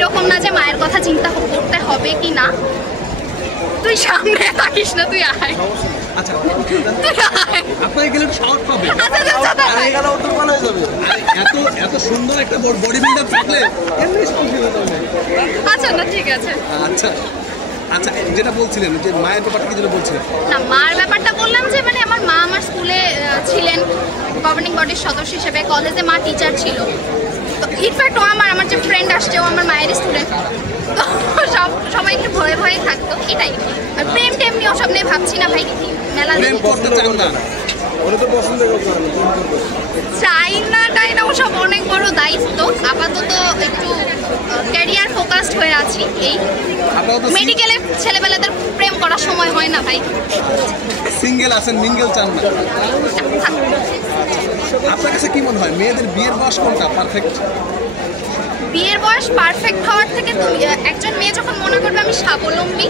এরকম না যে মায়ের কথা চিন্তা করতে হবে কি না। তুই সামনে থাকিস না, তুই আয়। আচ্ছা আপনাকে গেলে সাহস পাবে। এত এত সুন্দর একটা বডি বিল্ডার থাকলে এমনি আচ্ছা না, ঠিক আছে। আচ্ছা আচ্ছা, যেটা বলছিলেন যে মায়ের ব্যাপারটা কি যেন বলছিলেন? না, মার ব্যাপারটা বললাম যে মানে আমার মা আমার স্কুলে ছিলেন গভর্নিং বডির সদস্য হিসেবে, কলেজে মা টিচার ছিল। তো ইনফ্যাক্ট ও আমার যে ফ্রেন্ড আসছে ও আমার মায়েরই স্টুডেন্ট। তো সবাই একটু ভয়ে ভয়ে থাকতো, এটাই। আর প্রেম টেম নিয়ে ওসব নিয়ে ভাবছি না ভাই, মেলা চাই না ওসব অনেক বড় দায়িত্ব। আপাতত একটু ক্যারিয়ার ফোকাসড হয়ে আছি। এই মেডিকেলে ছেলেবেলাদের প্রেম করার সময় হয় না ভাই। সিঙ্গেল আছেন, মিঙ্গেল চান না? আপনার কাছে কি মনে হয় মেয়েদের বিয়ের বয়স কোনটা পারফেক্ট? বিয়ের বয়স পারফেক্ট হওয়ার থেকে একজন মেয়ে যখন মনে করবে আমি স্বাবলম্বী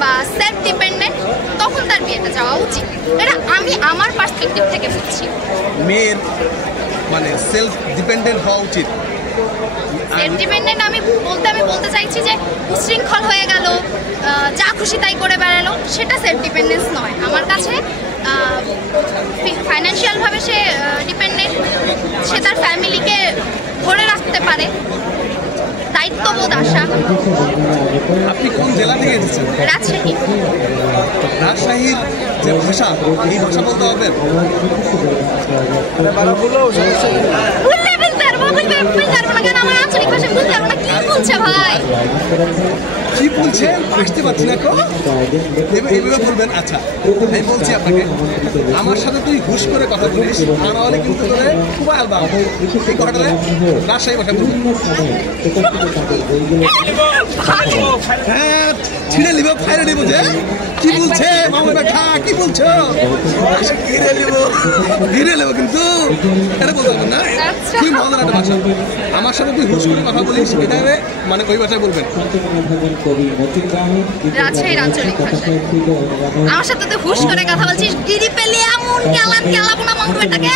বা সেলফ ডিপেন্ডেন্ট, তখন তার বিয়েটা যাওয়া উচিত। এটা আমি আমার পার্সপেক্টিভ থেকে বলছি। মেয়ের মানে সেলফ ডিপেন্ডেন্ট হওয়া উচিত। সেলফ ডিপেন্ডেন্ট আমি বলতে চাইছি যে উশৃঙ্খল হয়ে গেল, যা খুশি তাই করে বেড়ালো, সেটা সেলফ ডিপেন্ডেন্স নয় আমার কাছে। ফাইন্যান্সিয়ালভাবে সে ডিপেন্ডেন্ট, সে তার ফ্যামিলিকে ধরে রাখতে পারে, দায়িত্ববোধ আশা। আপনি কোন জেলা থেকে এসেছেন? রাজশাহী। রাজশাহীর যে ভাষা, এই ভাষা বলতে পারবেন? কি বলছে বুঝতে পারছি না। এইভাবে বলবেন। আচ্ছা আমি বলছি আপনাকে, আমার সাথে তুই হুশ করে কথা বলিস, তা নাহলে কিন্তু তোরে খুব আলবাম। এই কথাটা রাজশাহী ভাষা বলবেন। হ্যাঁ, ছিঁড়ে নিব, ফাইরে নিব। যে কি বলছে মামা ব্যাঠা, কি বলছো? ঘিরে নেবো কিন্তু এটা বলতে পারবেন না। তুই মজার একটা ভাষা, আমার সাথে তুই হুশ করে কথা বলিস, এটা মানে ওই ভাষায় বলবেন। রাজশাহীর আঞ্চলিক ভাষায় আমার সাথে তুই হুশ করে কথা বলছিস, গিরি পেলে এমন কেলাবো না মামা বেটাকে।